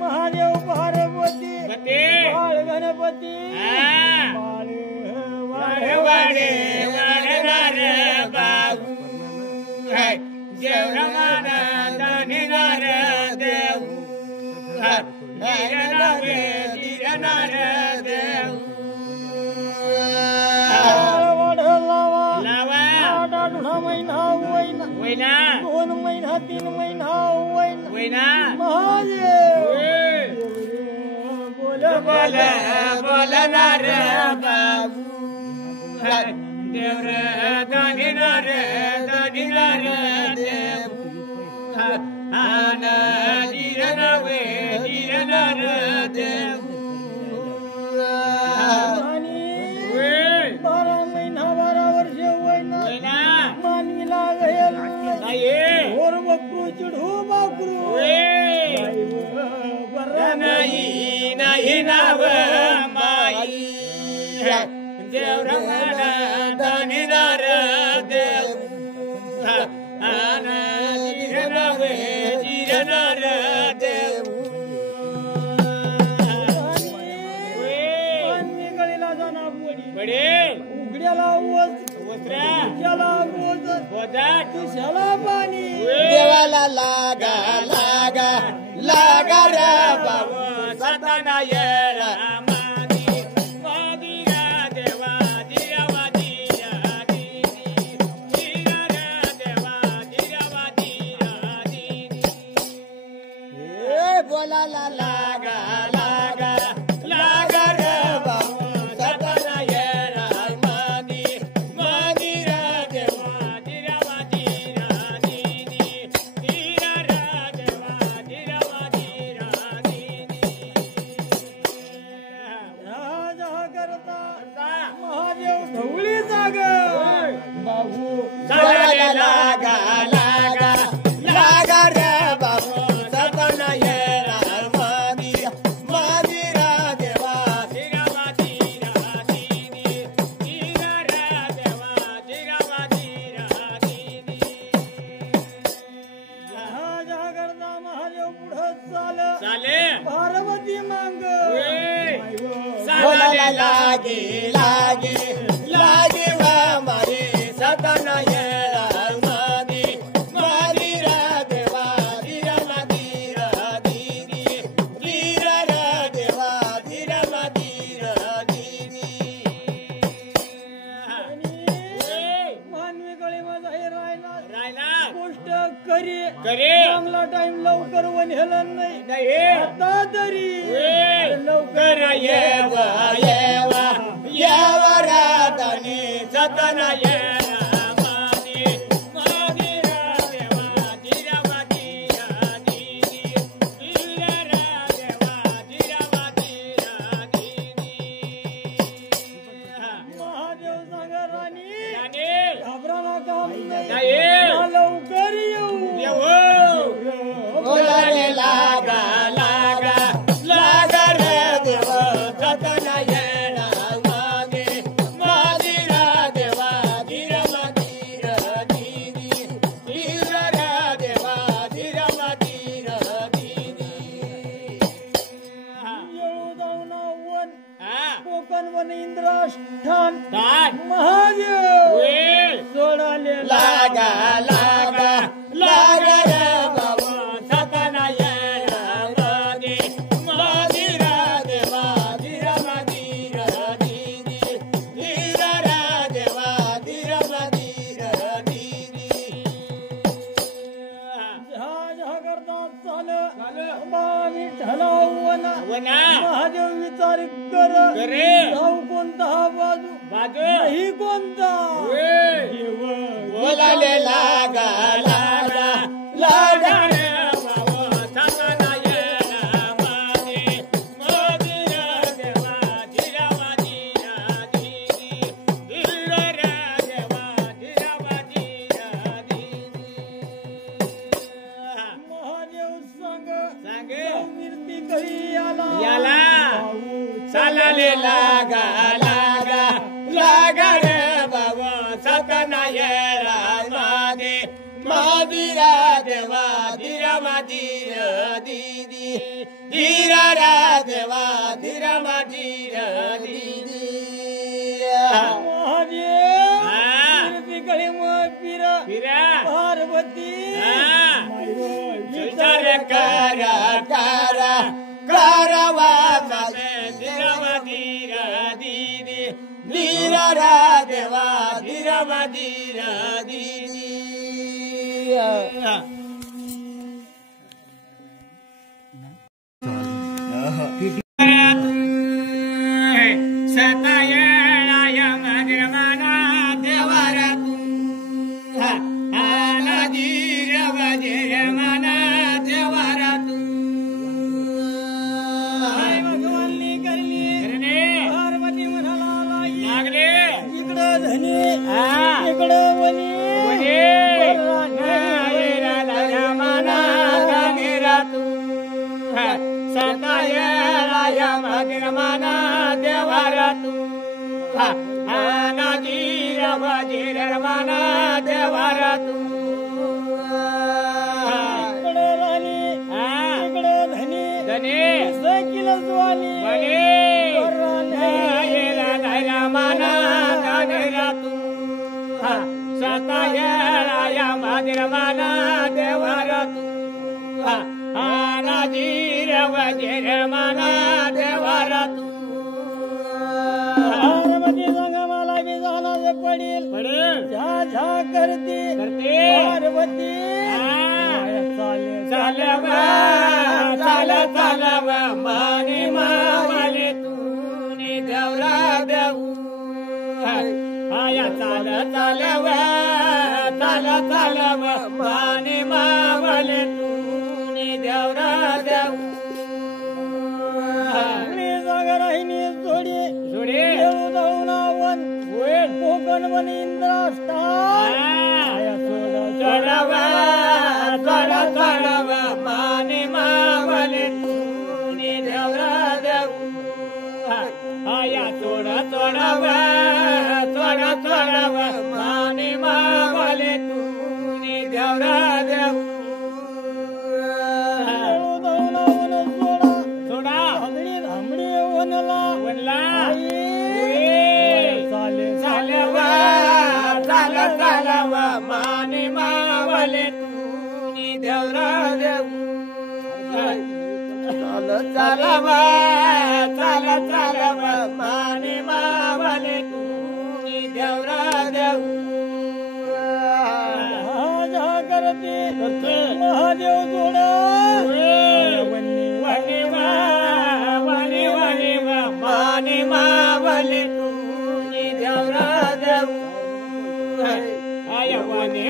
महादेव पार्वती गणपती दोन महिना 3 महिना महादेव बोल बोल बोलणार बाबू देव दानिनार देव धीरनवे धीरनार देव 12 महिना 12 वर्ष वयना मानवीला गयल और बकरू चिडू बाकरू नाही नाही नाव माई देव रंगाला दानिदार देव धीरनवे धीरनार देव गळीला जाना पडे उघड्याला तुझ्याला पाणी देवाला लागा लागा लागा रे बाबा सतना येळा बोलाला लागा लागा लागा रे बाबा सतना येळा महादेव ढवळी जाग बाबू लागा लागा लागा रे बाबू सतना येळा मंदिरा देवा धीरावादी राधीनी धीरा देवा धीरावादी राधीनी जागरदा महादेव पुढे चाले पार्वती मांग लागे लागे लागे वा मारे सतना येळा मंदिरा देवा धीरावादी राधीनी धीरा देवा धीरावादी राधीनी मानवी गळी माझा हे राहिला गोष्ट करी चांगला टाइम लवकर वनेलं नाही आता तरी लवकर येवा येवा येवा राधानी सतना येळा मंदिरा देवा धीरावादी राधीनी धीरा देवा धीरावादी राधीनी महादेव सांग राणी घाबराला काम नाही लवकर येऊ बोलाले लागा लागा लागा रे देव सतना येळा मंदिरा देवा धीरावादी राधीनी धीरा देवा धीरावादी राधीनी येऊ जाऊन वन कोकण वन इंद्रस्थान महादेव सोडाले लागा लागा लागा रे बाबा सतना येळा मंदिरा देवा धीरावादी राधीनी धीरा देवा धीरावादी राधीनी करता वना महादेव विचार कर जाऊ कोणता बाजू ही कोणता सतनायरा मादे मादिरा देवा धीरा माधीर दीदी धीरा रा देवा धीरा माधीर दीदी पार्वती विचार करा करा करवा धीरा माधीर दीदी धीरा रा देवा धीरा माधीर दीदी सतायणाय मधुरमना देवरा आनदीर वज्रमना देवरा भगवाननी करली पार्वती म्हणाला लागले इकडं धनी इकडं वनी सतायणाय मधुरमना देवरा आनदीर वज्रमना देवरा इकडं राणी इकडं धनी धनी सकिल ज्वाली मना सतायणाय मधुरमना देवरा आनदीर वज्रमना देवरा पार्वती संग मला बी जाणार पडेल झा झा करते पार्वती चालव चालव माने मावले तूने देवरा देऊ आया चालव माने मावले तूने देवरा देऊ जोडे कोकण वन इंद्राष्टा चढव माने मावले तूने देवरा देऊ आया चढव माने मावले तूने देवरा देऊ सोडा हमडी वनला चालव माने मावले तूने देवरा देऊ चालव माने मावले तूने देवरा देऊ करते महादेव जोडा माने मावले तूने देवरा देऊ आया वने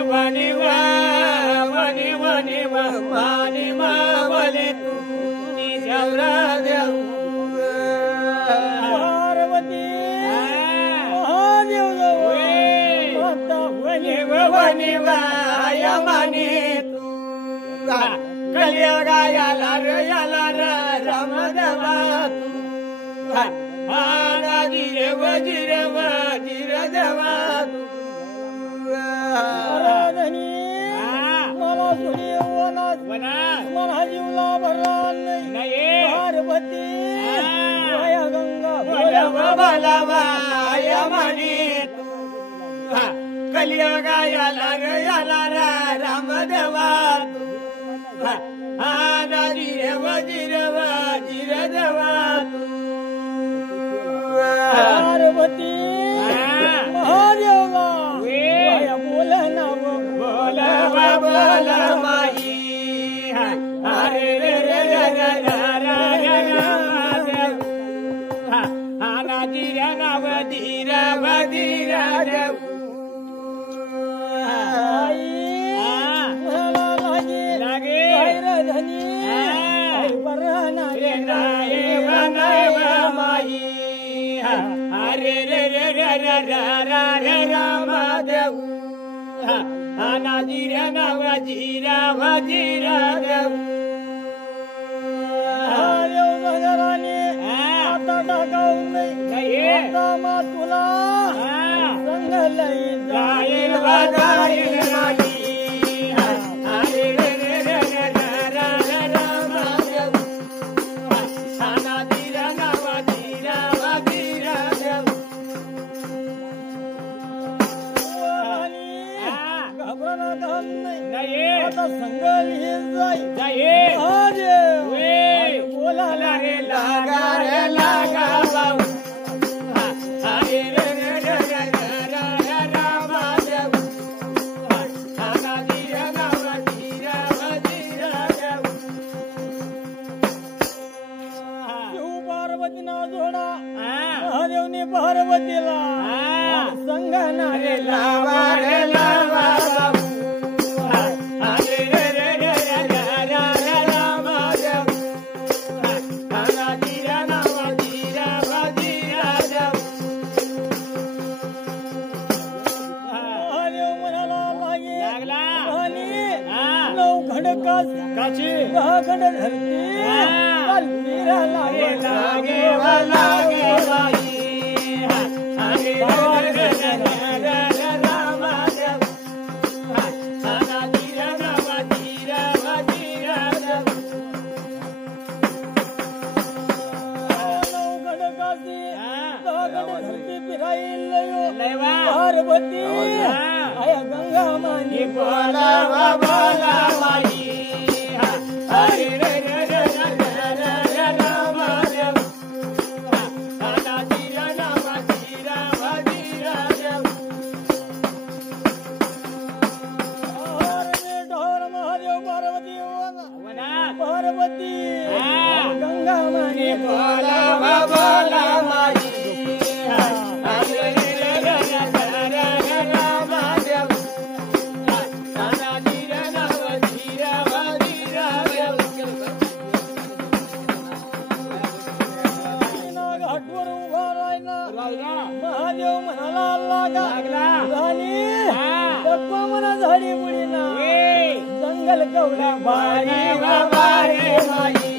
माने मावले तूने देवरा देऊ पार्वती महादेव वने आया माने तू कलिया याला रे रामदेवा तू वजीर देवा तू धनी मला सुडी वनात मला जीवला भरला नाही पार्वती माया गंगा भलवाया म्हणे तू कलिया गायाला रामदेवा तू वजीर देवा तू पार्वती महादेवला बोल माही हरे धीरा धनी माही हरे रामदेव जीरा देऊ आता टाकाऊ नाही तुला संग लई जाईल माई हरे रे रे रे रे राम देव नाना धीरा नावा धीरा धीरा देव घबराना धान नाही आता संगल हे जाई जाई महादेव वे बोलायला रे लागा बाबू हरे रे रे रे रे राम देव नाना धीरा नावा धीरा धीरा देव शिव पार्वतीना जोडा महादेवने पार्वतीला संघाना रे लावा बाबू हरे रे रे रे रे राम देव नाना धीरा नावा धीरा धीरा देव महादेव म्हणाला लागे लागला आणि हा 9 खडकास काची 10 खंड धरती काल फिरा रे लागे लागे बाई हरे रे रे रे राम देव नाना धीरा नावा धीरा धीरा देव 9 खडकासी 10 खंड धरती फिराईल लयवा पार्वती हा. आया गंगा मानी बोला माई हरे रे रे रे राम देव नाना धीरा नावा धीरा धीरा देव ढोर महादेव पार्वती वना पार्वती हा. गंगा मानी बोला माई हरे रे रे राम देव नाना धीरा नावा धीरा धीरा देव घाटवर उभा राहिला राहिला महादेव म्हणाला लागा लागला झाली हा. गप्पा म्हणा झाडी मुडीना ए जंगल कवडा भारी बाबा रे माई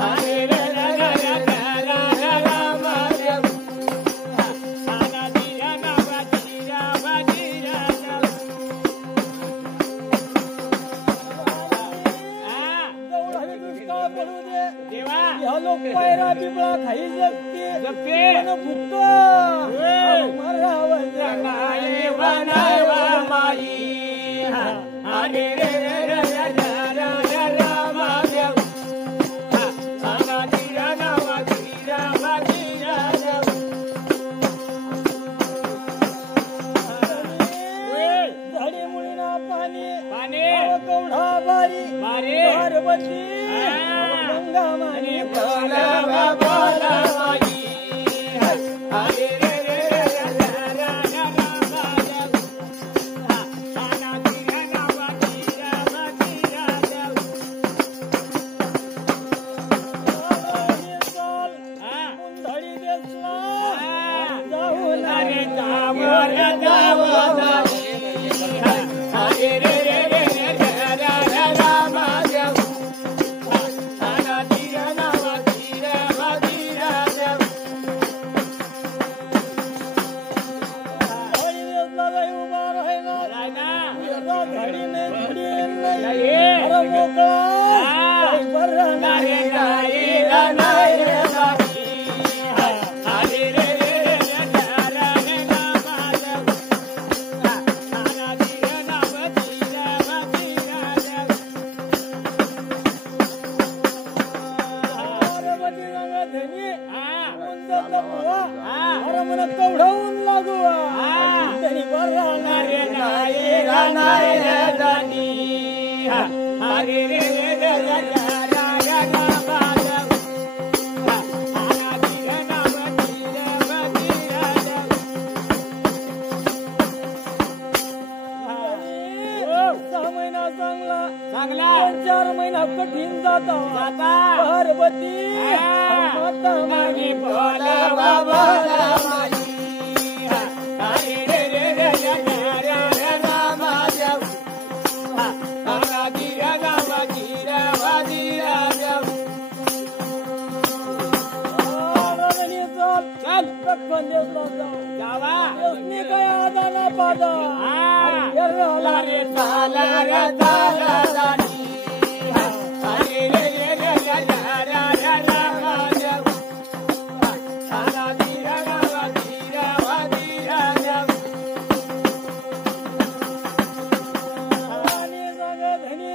हरे रे रे राम देव नाना धीरा नावा धीरा धीरा देव जवळ हवी दुष्काळ पडू दे देवा ह्या लोक पायरा बिबळा खाई जगते जगते. पण भुक्त ए. मरावं जगाय बनावा माई हरे रे रे राम देव नाना धीरा नावा धीरा धीरा देव झाडी मुळीना पाणी पाणी कवडा बारी बारी पार्वती हा. गंगा मानी बोला माई हरे रे रे राम देव नाना धीरा नावा धीरा धीरा देव धडी देसला हा. जाऊन अरे जाव हरे रे रे राम देव नाना धीरा नावा धीरा धीरा देव धडी देसला बाई उभा राहिला रायना याचा धडी नाही धडी नाही नाही. अरे मोकळा हा. काही बरं नाही नाही नाही नाही रे बाई हरे रे राम देव नाना धीरा नावा धीरा धीरा देव पार्वती गंगा धनी हा. उंच बुवा हा. अरे मला कवढावून लागुवा हा. तरी बरं हरे नाही नाही जानी हरे रे राम देव नाना धीरा नावा धीरा धीरा देव सहा महिना चांगला चांगला 4 महिना कठीण जाता जाता पार्वती हा. माता मागी मागी बोला बाबा माई हरे रे राम देव नाना धीरा नावा धीरा धीरा देव रमणी चाल चल पटकन देसला जाऊ यसने काय आदाना पादा रे झाला रे झाला जाणी अरे रे रे रे रे रे रे रे माझ्या आला धीरा गावा धीरा वा धीरा आणि जागा धनी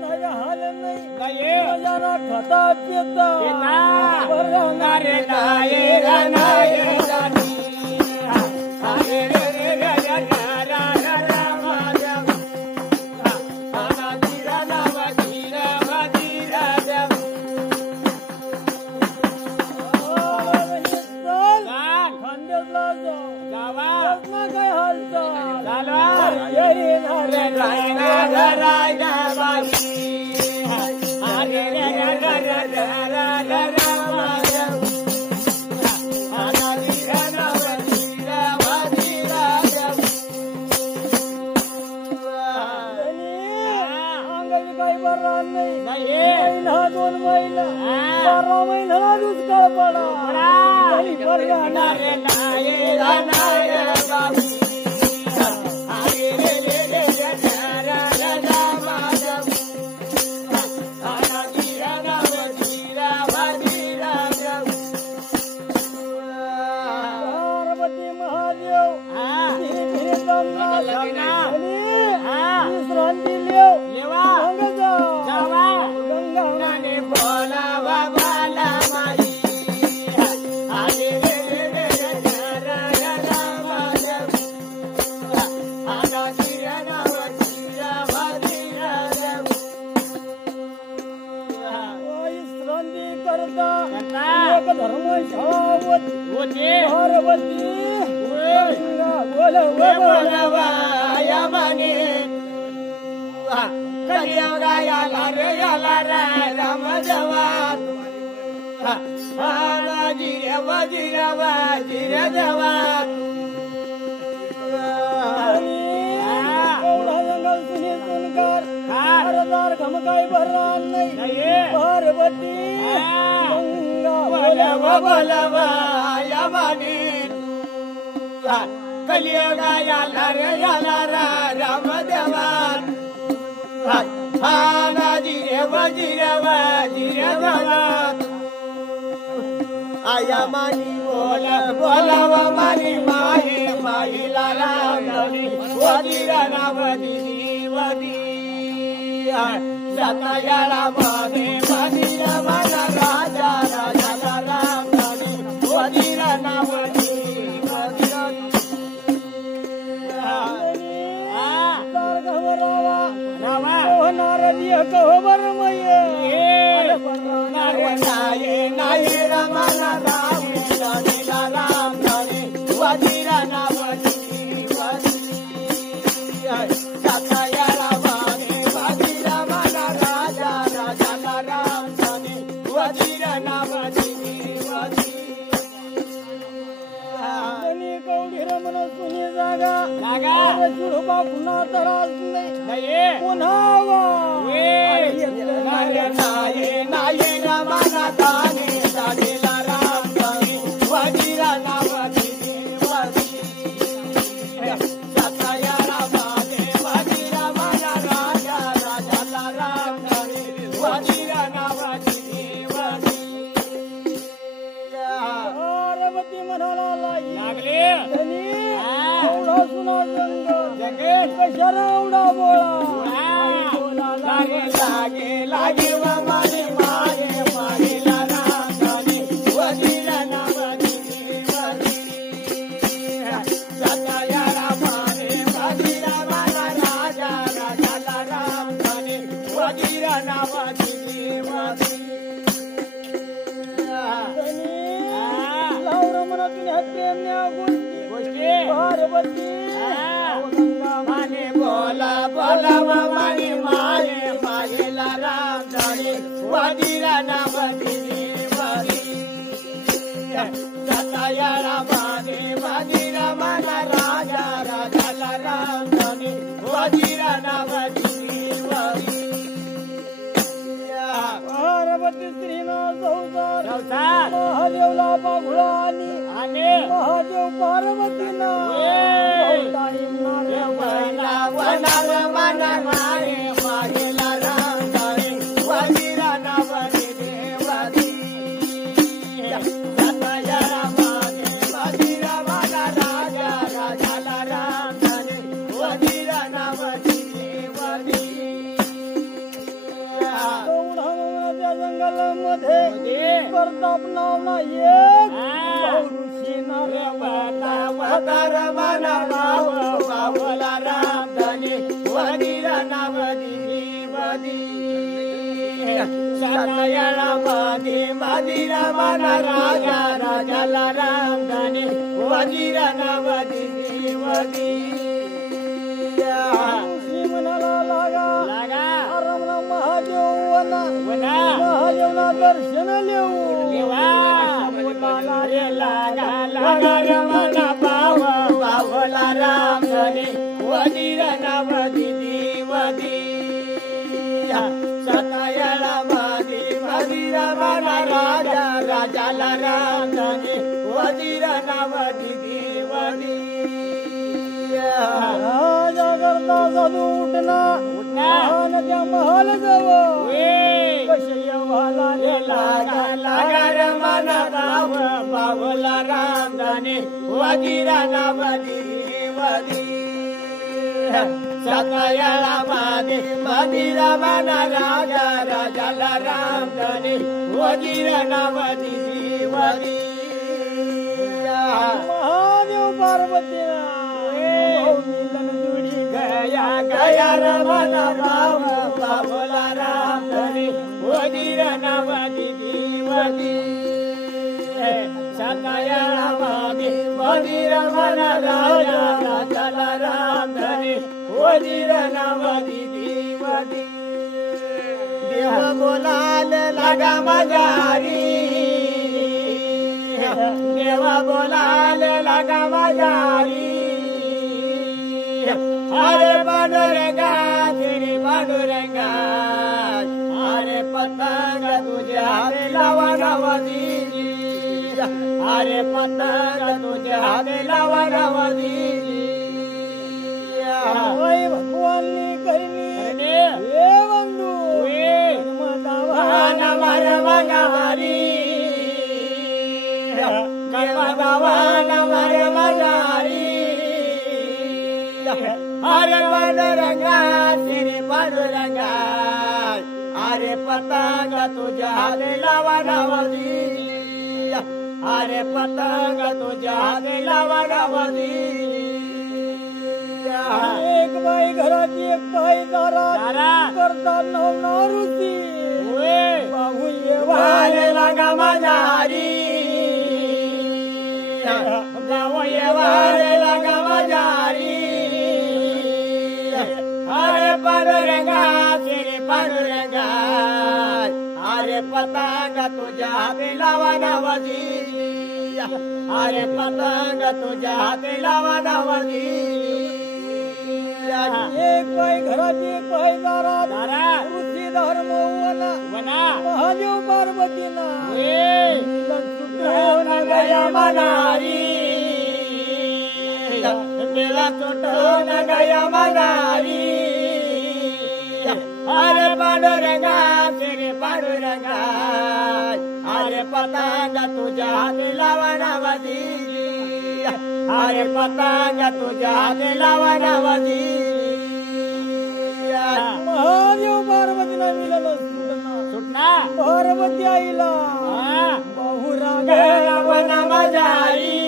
माझ्या हाल नाही नाही माझ्या खाता पिता रे नाये रे नाये जाणी अरे रे रे रे रे रे रे रे माझ्या आला धीरा गावा धीरा वा धीरा खांद्यातला जाऊ जावा यसना काय हालचाल चालवा येरी ना रे रायना रायना बाई अरे रे रे रे रे रे रे रे माझ्या आला धीरा गावा धीरा वा धीरा अंगाची काही बरं नाही नाही महिना 2 महिना 12 महिना दुष्काळ पडा काही पर्याय नाही रे नाये रे नाये बाई अरे रे रे रे रे रे रे माझ्या आला धीरा गावा धीरा वा धीरा पार्वती महादेव धीरे जमणार आणि विश्रांती लेव लेवा गंगा जावा गंगा नाने बोलावा बाला माई आले रे रे रे रे रे रे माझ्या आला धीरा गावा धीरा वा धीरा विश्रांती करता करता. एक धर्मशाळा होते पार्वती गंगा बोल बोलावा या माने कलियुगा याला रे राम जवान वाजिरे वाजिरे वाजिरे जवान एवढा जंगल सुनी सुनकार हरदार घमकाय भरला नाही पार्वती गंगा बोलवा बोलवा या माने कलियुगा याला रे राम जवान जिरे वजिरे वजिरे जवान आया मानी बोलाव मानी माही माहीला राम वजिरा नाव दिदी वदी सतयाला माने वजिरा मला राजा राजा राम वजिरा नाव दिदी वजिरा खबर मय नाये नाये रमना राम नीला राम नाने वजीरा नावती सतया रामाने वजीरा मना राजा राजा राम नाने वजीरा नावती कवडी रमण सुनी जागा जागा सुरबा पुन्हा तरास नाही पुन्हा नाये नाये रमना दाने दानेला राम नाने वजीरा नावती सतया रामाने वजीरा मना राजा राजा राम नाने वजीरा नावती पार्वती म्हणाला लागले एवढा सुना जंगल कशाला एवढा बोळा लागे लागे व माने माये माईला राम नाने वजीरा नावती सतया रामाने वजीरा मना राजा राजा राम नाने वजीरा नावती रमणातून प्रेमण्या गोष्टी पार्वती माने बोला बोला व माने माये मायेला राम नाने वजीरा नावती सतया रामाने वजीरा मना राजा राजा राम नाने वजीरा नावती पार्वती श्रीनाथ संसार संसार महादेवला बाघुळा आणि आणि महादेव पार्वतीला जंगलामध्ये प्रताप नावना एक ऋषी बाबला राम धनी वजीर नवदी सतयळा मदिर मन राजा राजाला राम धनी वजीर नवदी म्हणाला लागा रमणा महादेवना महादेवना दर्शन लेऊ रमणा बाबला राम धनी वजीर नवदी सतयळा मदिर मन राजा राजाला राम धनी वजीर नवदी राजा करता साधू उठना नद्या महल जवळ बाबला राम धनी वजीर नवदी सतयळा मदिर मन राजा राजाला राम धनी वजीर नवदी महादेव पार्वतीला मिलन जुडी गया रमण बाबला राम धनी वजीर नवदी सतयळा मदिर मन राजा राजाला राम धनी वजीर नवदी देव बोलाले लगा मजारी देव बोलाले लगा मजारी अरे पांडुरंगा श्री पांडुरंगा अरे पतंग तुझ्या हाती लावा नवदी अरे पतंग तुझ्या हाती लावा नवदी भगवाननी कहली हे बंधू नमर मगारी नमर मगारी अरे पांडुरंगा श्री पांडुरंगा अरे पतंग तुझ्या हाती लावा नवदी अरे पतंग तुझ्या हाती लावा नवदी एक बाई घराची एक बाई दारात करता नवना ऋषी बाहू वाले लगा मजारी वाले लगा मजारी अरे पांडुरंगा श्री पांडुरंगा अरे पतंग तुझ्या हाती लावा नवदी अरे पतंग तुझ्या हाती लावा नवदी एक बाई घराची एक बाई दारात ऋषी धर्म महादेव पार्वतीला मिलन सुटून गया मनारी मेला सुटून गया मनारी अरे पांडुरंगा श्री पांडुरंगा अरे पतंग तुझ्या हाती लावा नवदी अरे पतंग तुझ्या हाती लावा नवदी महादेव पार्वतीला मिलन सुटना पार्वती आईला बहुरा वन मजारी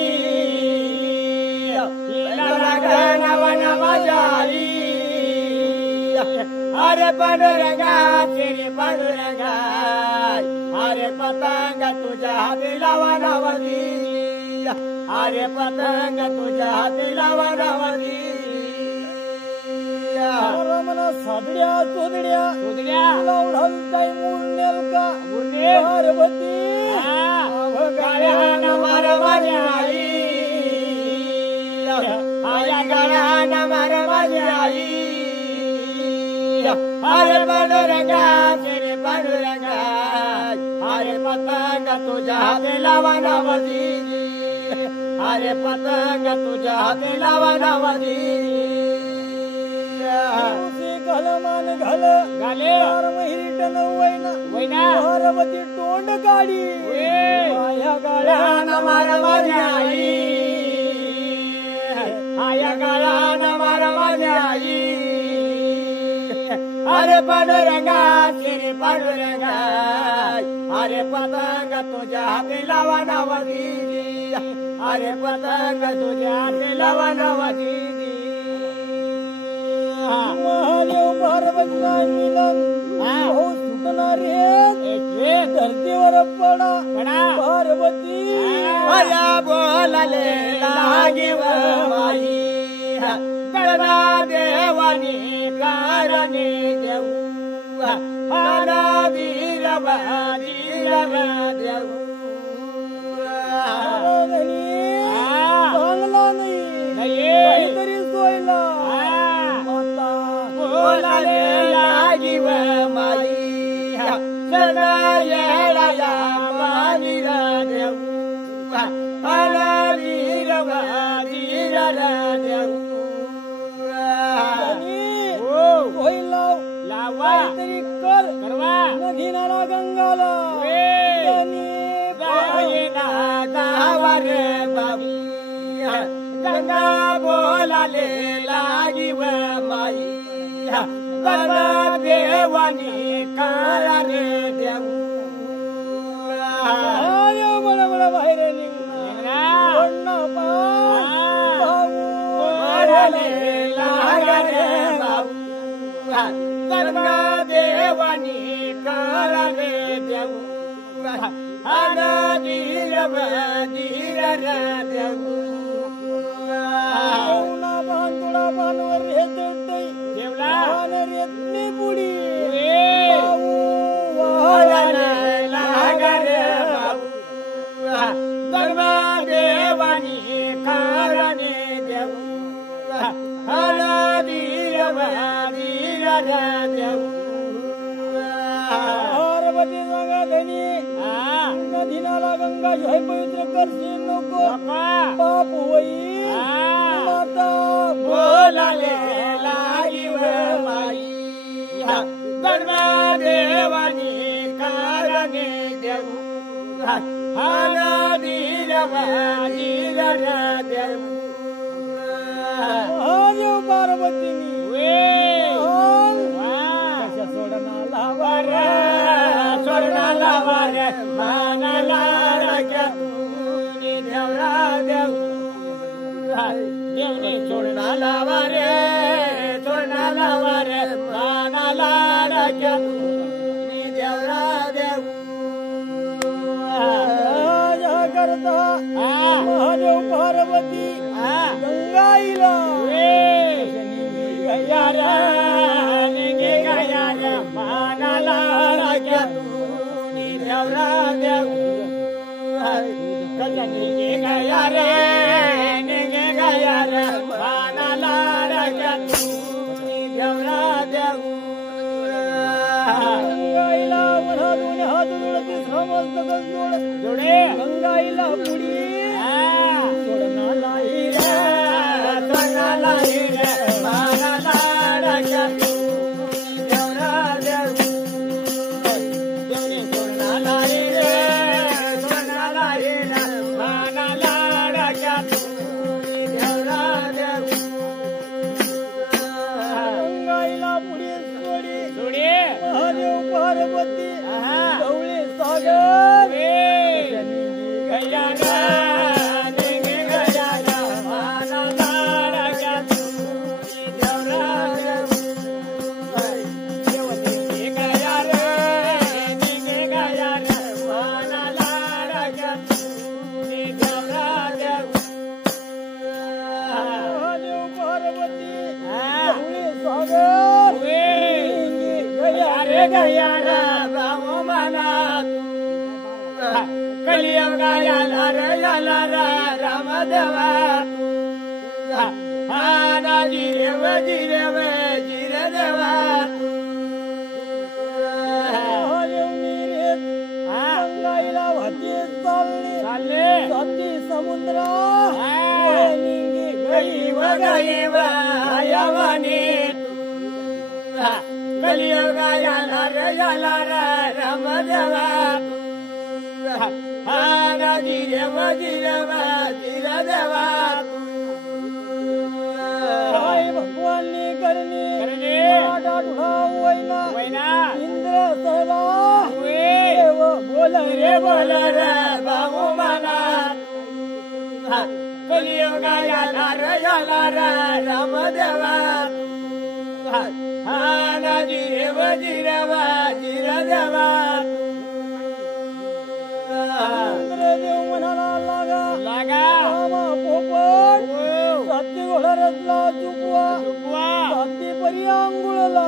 वन मजारी अरे पांडुरंगा श्री पांडुरंगा अरे पतंग तुझ्या हाती लावा नवदी अरे पतंग तुझ्या हाती लावा नवदी रमणा सादड्या चोदड्या लवढालताय मुरनेल का पार्वती गळ्यान मर मजारी आया गळ्यान मर मजारी अरे पांडुरंगा श्री पांडुरंगा अरे पतंग तुझ्या हाती लावा नवदी अरे पतंग तुझ्या हाती लावा नावाजी घाल मान घाल घाले हिरिटन वैना वैना पार्वती तोंड काढी आया गाळ्यान मार माझ्या आई आया गाळ्यान मार माझ्या आई अरे पांडुरंगा श्री पांडुरंगा अरे पतंग तुझ्या हाती लावा नावाजी अरे पतंग तुझ्या हाती लावा नावाजी महादेव पार्वतीला मिलन भाऊ सुटणार रे धरतीवर पडा पार्वती आया बोलाले लागिव माई कळना देवानी कारणे देऊ हरा वीरव वीरव देऊ चांगला नाही काहीतरी सोयला बोलाले लागिव माई सदा येळाया मानिर देऊ हरा वीरव वीरव देऊ सोयला लावा काहीतरी कर करवा नदीनाला गंगाला गंगा बोलाले लागिव माई गंगा देवानी काळाने देऊ बडा बडा बाहेर निघणार गंगा देवानी काळाने देऊ धीरव धीर देऊ बांधुडा बांधवर रेत देवला रेतनी बुडी गंगा देवानी कारणे देऊ धीरव धीर देऊ पार्वती सांगा धनी नदीनाला गंगा जय पवित्र करशील नको पाप होई माता बोलाले लागिव माई गंगा देवानी कारणे देऊ धीरव धीर देऊ महादेव पार्वतीनी सोडना लावार मानाला देवरा देऊ देवनी सोडना लावार सोडना लावार मानाला देवरा देऊ करता महादेव पार्वती गंगाईला मानाला देवरा देऊ कजनी गया रे निगे गया रे मानाला देवरा देऊ गंगाईला वनातून हात जोडती समस्त गंजोड जोडे गंगाईला पुढी सोडना लाई रे मानाला देवरा देऊ देवनी सोडना मानाला देवरा देऊ गंगाईला पुढी सोडी जोडे महादेव पार्वती गवळे सागर गया कलियुगाला रामदेवा हाना जिरेव जिरेव जिरे देवा गंगाईला वाटे चालले चालले समुद्र यवनी कलियुगा याला रामदेवा जिरव जिरव जिरदेवा भगवाननी करणी वैना इंद्र सदा बोल रे बोल रे बाबू मला कलियुगा याला रामदेवा जिरव जिरव जिरदेवा इंद्रदेव म्हणाला लागा पोपट सत्य घोडा रचला चुकवा सत्य परी अंघोळला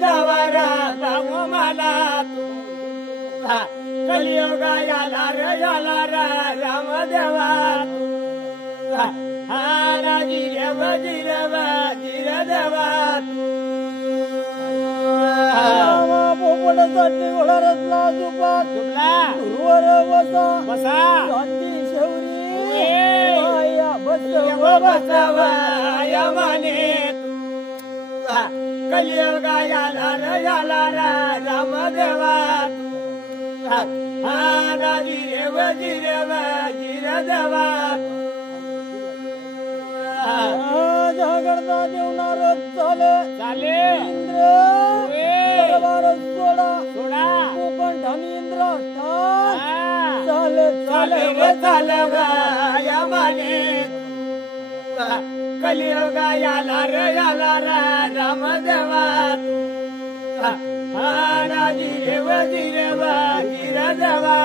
जावा बाबू मला कलियुगा याला रामदेवा जिरव जिरव जिरदेवा पोपट सत्य घोडा रचला चुकवा गुरुवर बसा सत्य शौरी बसवा यमने कलियुगा याला रामदेवा जिरव जिरव जिरदेवा करता देवनार चाले इंद्र सोडा कोकण धनी इंद्र चाले चाले यमने कलियुगा याला रामदेवा जिरव जिरव जिरदेवा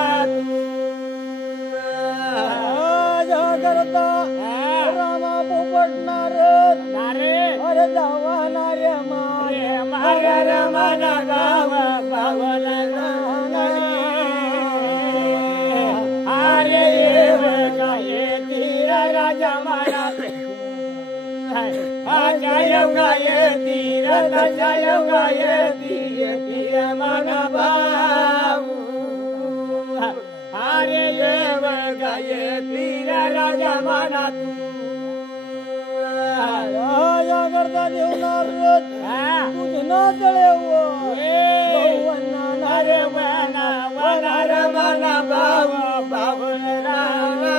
करता रामा पोपटणार अरे जावा नारे मारे रमण गाव पावन अरे गाये तीर राजा मारा जय गाये तीर जय गाये तीर मन बाबू अरे गाये तीर राजा माना राजा करता देवनार तुझे ना तळे अरे वना वना रमना बाबू बाबुल रामा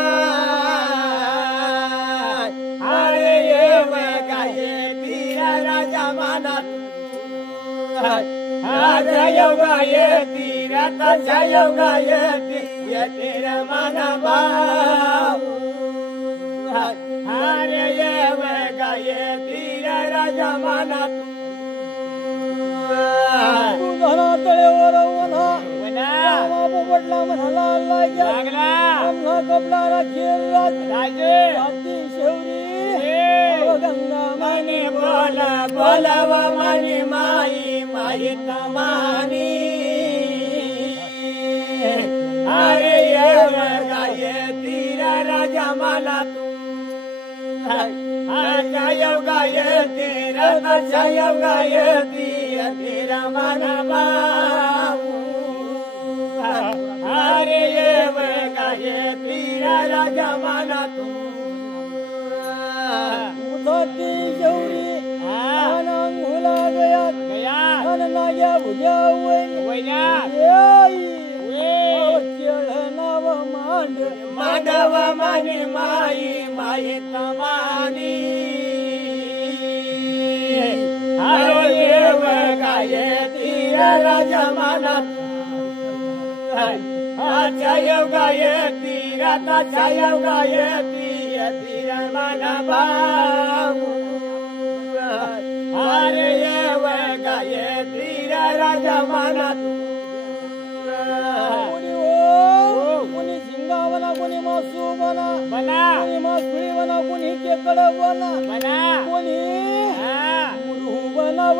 अरे गाये तीर राजा माना जय गाये तीर जय गाये तीर मन बाबू अरे गाये तीर राजा माना तू धना तळेवर वना पोपटला म्हणाला लागला आमला कपला खेळ राजे शेवरी गंगा मनी बोलव मनी माई तमानी अरे गाये तीर राजा मला जय गाये तीर जय गाये तीर मन बाबू अरे गाये तीर राजा मला सती शौरी अंघोला गया नाग्या भुजा वैना नाव मांडव मनी माई तमानी अरे गाये तीर राजा माना जय गाये तीर जय गाये तीर मन बाबू अरे गाये तीर राजा माना कोणी झिंगावना कोणी मासू बना कोणी मासुळी बना कोणी केकड बना कोणी मुरू बनाव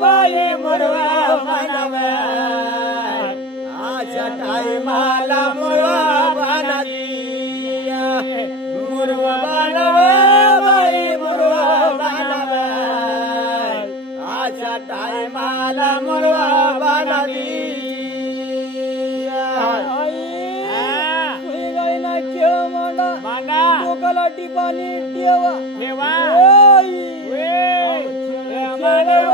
बाई मुरवा बनव आशा टाईमाला मुरवा बनली मुरवा बनव बाई मुरवा बनव आशा टाईमाला मुरवा बनली खेळ मांडा लोकाला टिपाणी ठेवा आई. मांडव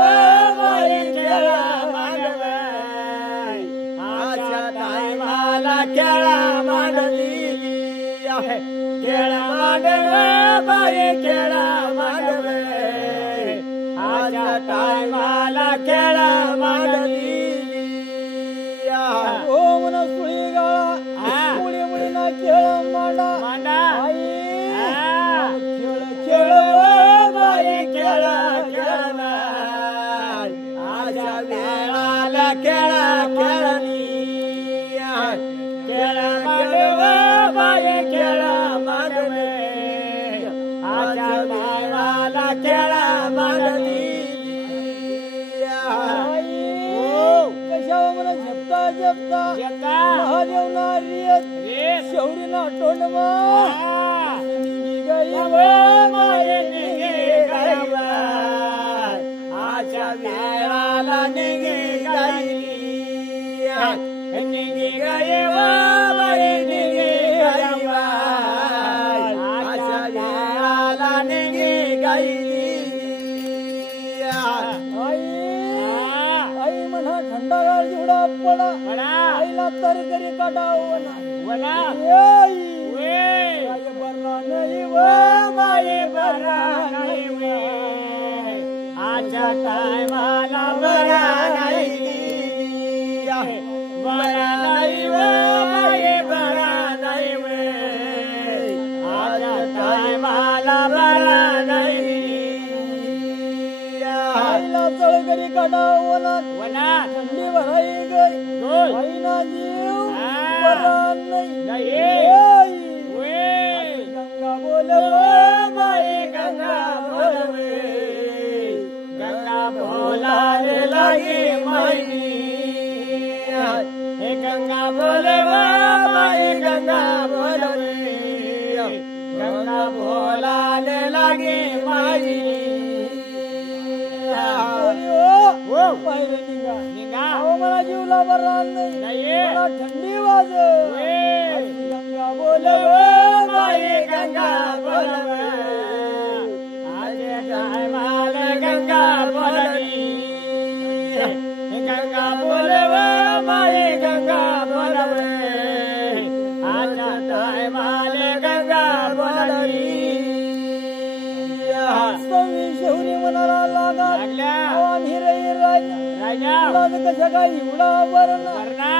बाई खेळा मांडव आजच्या टायमाला खेळा मांडली खेळा मांडव बाई खेळा मांडव आजच्या टायमाला खेळा मांडली हो म्हणा सुळी गाळा मुली मुलींना खेळ मांडा मांडा आई खेळ खेळ बाई खेळ खेळला आजच्या वेळाला खेळा खेळली खेळ मांडव बाई खेळ मांडवे आजच्या वेळाला खेळा मांडली कशा म्हणा झपता झपता जगा महादेव नारियत शौरी ना तोंडमा गई आजच्या वेळाला निघी गई निघी गई निघी गई आजच्या वेळाला निघी गई आई म्हणा थंडागार जुडा पडा आईला तर करी काढावना वना बरला नाही व बाई बरा नाही वे आजच्या टायमाला बरा नाही बरा नाही वे बाई बरा नाही वे आजच्या टायमाला बरा नाही आईला तळकरी काढावना वना थंडी भराई गई गोल आईना जीव बरा नाही गंगा बोलवे बाई गंगा बोलवे गंगा बोलाले लागे मायनी हे गंगा बोलवे बाई गंगा बोलवे गंगा बोलाले लागे मायनी हो पाहिजे निघा निघा अहो मला जीवला बरा नाही मला थंडी वाज गंगा बोलवे बाई गंगा बोलवे आजच्या टायमाला गंगा बोलवी गंगा बोलवे बाई गंगा बोलवे आजच्या टायमाला गंगा बोलवी सवी शौरी मनाला लागा लागल्या आम्ही रही राजा राजा लाग कशा काय एवढा बरणा वरणा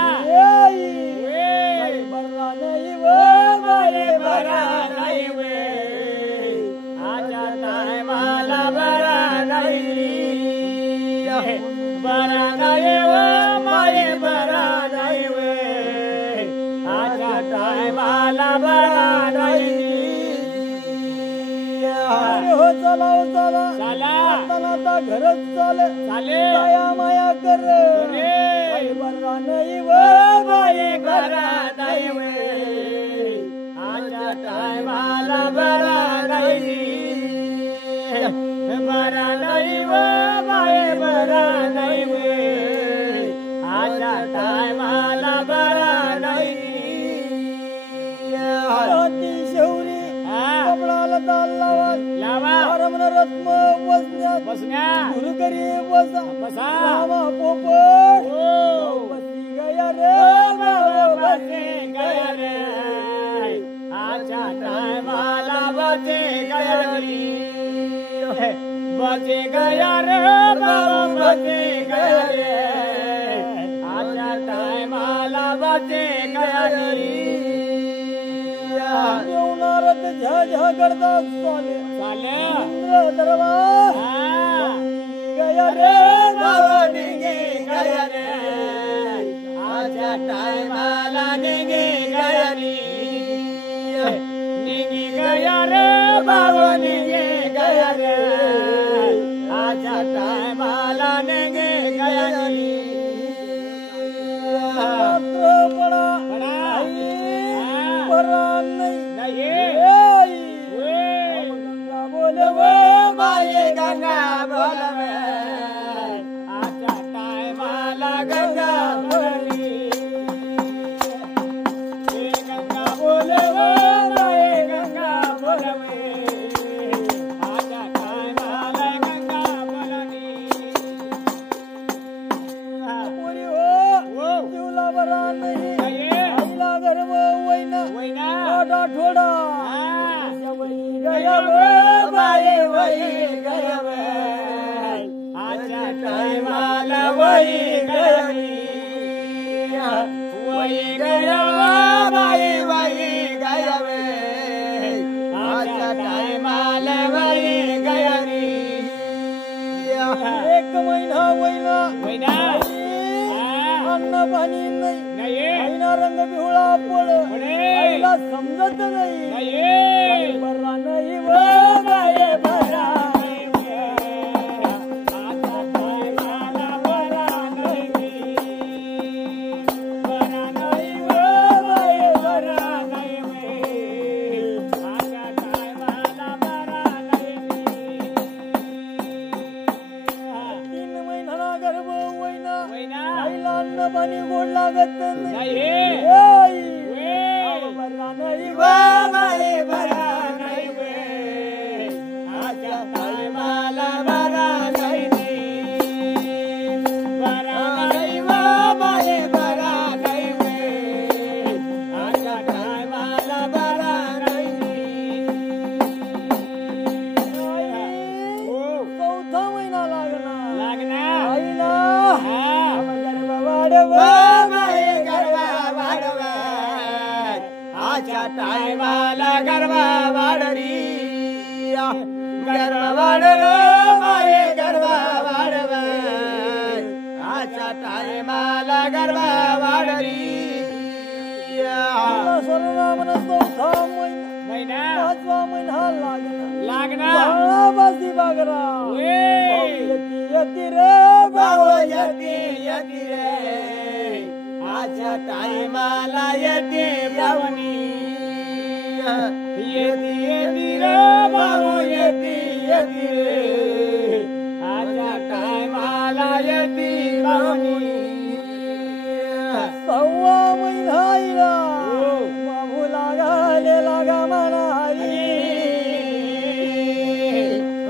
बरला नाही व बाई बरा नाही वे आजच्या टायमाला बरा नाही बरा नाही वे बाई बरा नाही वे आजच्या टायमाला बरा नाही हो चला चला चला आता घरच चाले चाले माया माया कर बरला नाही व बाई बरा नाही वे आजच्या टायमाला बरा नाही बरा नाही वे बाई बरा नाही वे आजच्या टायमाला बरा नाही ती शौरी कमळाला दाल लावा लावा रमण रत्म वसण्यात बसण्या गुरुकरी बसा बसा रामा पोपट हो बसी गया रे बसे गया रे आजच्या टायमाला बसे गया रे बसे गया रे बाबा बसे गया रे आजच्या टायमाला बसे गया रे नारद झा करता चाले चाले इंद्र दरवा गया रे बाबा निघे गया रे आजच्या टायमाला निघे गया रे निघी गया रे बाबा निघे गया रे आजच्या टायमाला निघे गया रे रात्र पडा बडा बरा नाही गंगा बोलवे बाई गंगा बोलवे आजच्या टायमाला गंगा बोलवी गंगा बोलवे बाई गंगा बोलवे राणी नाही नाही आईना रंग पिवळा पड पडे. आईला समजत नाही नाही बरा नाही व बाये बरा पाणी गोड लागत नाही बरा नाही व बाये बरा नाही आजा काय मला बरा नाही बरा नाही बाये बरा नाही आजा काय मला बरा नाही चौथा महिना लागणार लागणार आईला आजच्या टायमाला गरबा वाढरी गरबा वाढर माये गरबा वाढव आजच्या टायमाला गरबा वाढरी सर्वनामन चौथा महिना पाचवा महिना लागणार बाजी बागरा येती रे भाऊ यती रे आजच्या टायमाला येते ब्राह्मणी येती रे भाऊ येती रे आजच्या टायमाला येते ब्राह्मणी सव्वा महिना बाबू लागाले लागा म्हणा हरी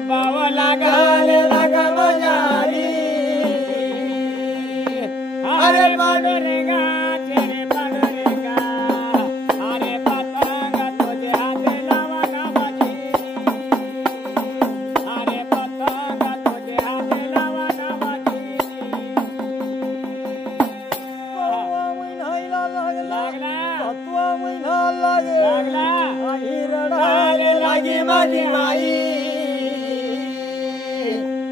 बाबा लागाले लागा माझ्या हरी अरे पांडुरंगा तेरे पांडुरंगा अरे पतंग तुझे हाते लावा गावाची अरे पतंग तुझे हाते लावा गावाची सव्वा महिना लागला सातवा महिना लागला आई रडाले लागी माझी माई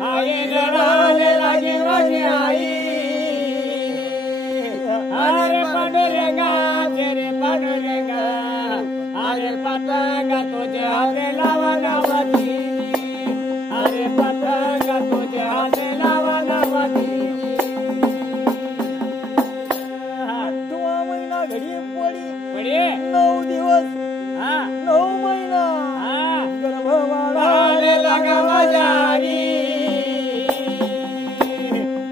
आई रडाले लागी माझी आई अरे पांडुरंगा तेरे पांडुरंगा अरे पतंग तुझे हाते लावा गावाची अरे पतंग तुझे हाते लावा गावाची आठवा महिना घडी पडी 9 दिवस हा 9 महिना हा गर्भवाळा बाळे लागा माझ्या आई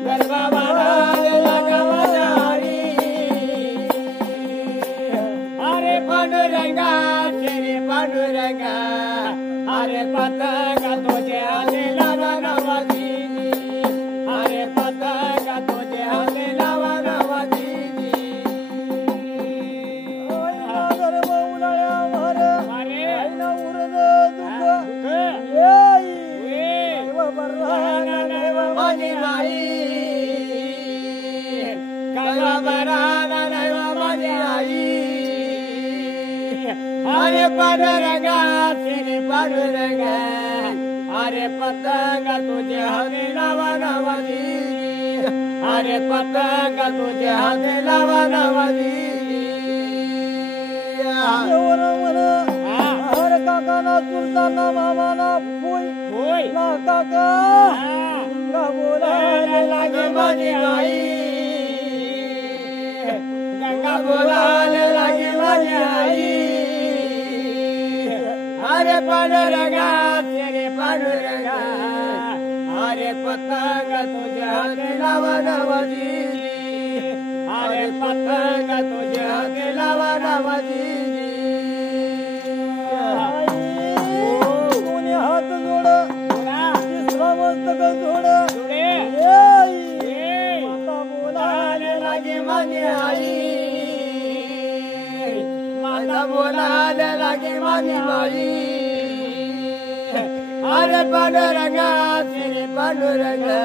गरबा बाळे लागा माझ्या आई अरे पांडुरंगा तेरे पांडुरंगा अरे पतंग तुझे हाते लावा गावाची अरे पतंग तुझे हाते लावा गावाची गर्भ उन्हाळ्या मार अरे आईला उरद दुख येई बरा माझी आई गरबा बरा नाही माझी आई अरे पांडुरंगा तेरे पांडुरंगा अरे पतंग तुझे हाते लावा गावाची अरे पतंग तुझे हाते लावा गावाची देवर म्हण हर काकाना चुलताना मामाना पोई होय ना काका गंगा बोलायला लागे माझी आई गंगा बोलायला लागे माझी आई अरे पांडुरंगा तेरे पांडुरंगा अरे पतंग तुझे हाते लावा गावाची अरे पतंग तुझे हाते लावा गावाची कोणी हात जोड तिसरा मस्तक जोड माता बोलायला लागे माझी आई माता बोलायला लागे माझी बाई अरे पांडुरंगा तेरे पांडुरंगा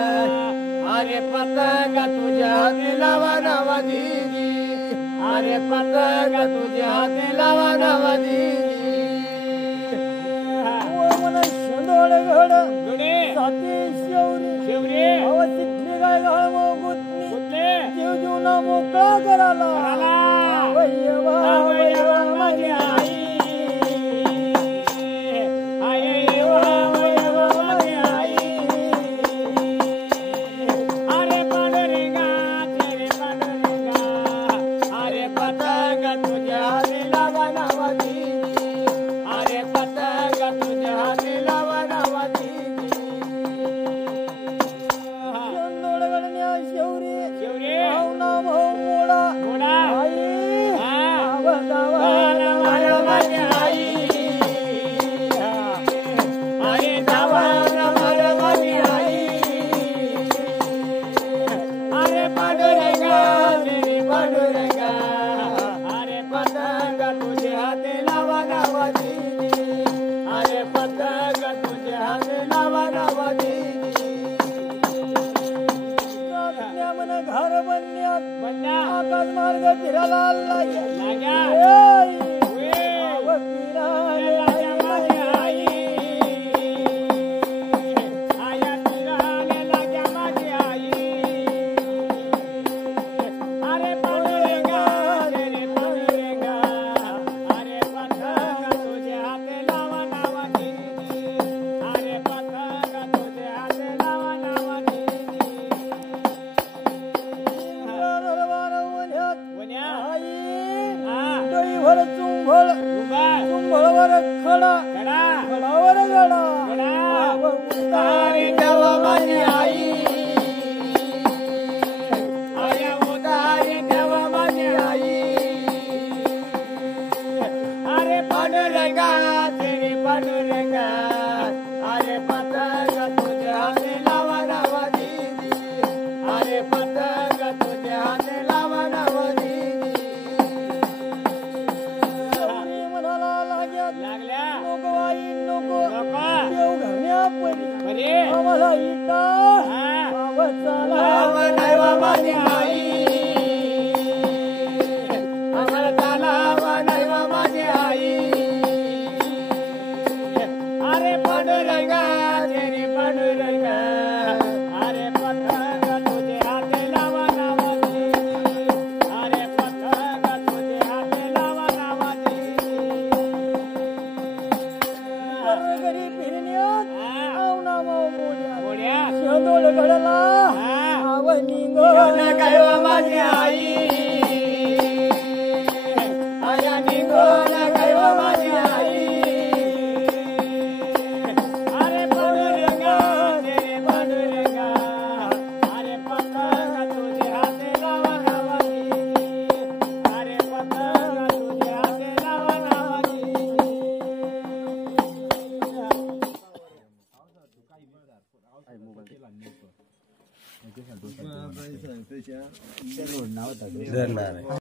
अरे पतंग तुझ्या हाती लावा गावाची अरे पतंग तुझ्या हाती लावा गावाची मन शंदोळ घड साती शेवरी शिवरे अव चिठ्ठी गाय घाल गुतनी कुठले जीव जीवना मोकळा कराला कराला. अवयवा अवयवा माझी आई घर बनण्यात आकाश मार्ग फिरायला लागला चुंबळवर खडा खडावर गडा उतारी ठेव माझी आई उतारी ठेव माझी आई अरे पांडुरंगा तेरी पांडुरंगा अरे पतंग तुझ्या हाती लावा नावा दीदी अरे पतंग तुझ्या हाती लावा नावा लागल्या नको आई नको देव घरण्यापरी आम्हाला इटा आवाज माझी आई आम्हाला चालावा नाही माझी आई अरे पांडुरंगा तेरी पांडुरंगा अरे पतंग तुझे हाते लावा नावा अरे पतंग तुझे हाते लावा नावा घरी फिरण्यात आवना मोड्या शोधोळ घडला आवनिंगो काय माझी आई आया निंगो काय माझी आई अरे पांडुरंगा तेरे पांडुरंगा अरे पतंग तुझे हाते लावा नावा अरे पतंग तुझे हाते लावा नावा मोबाईल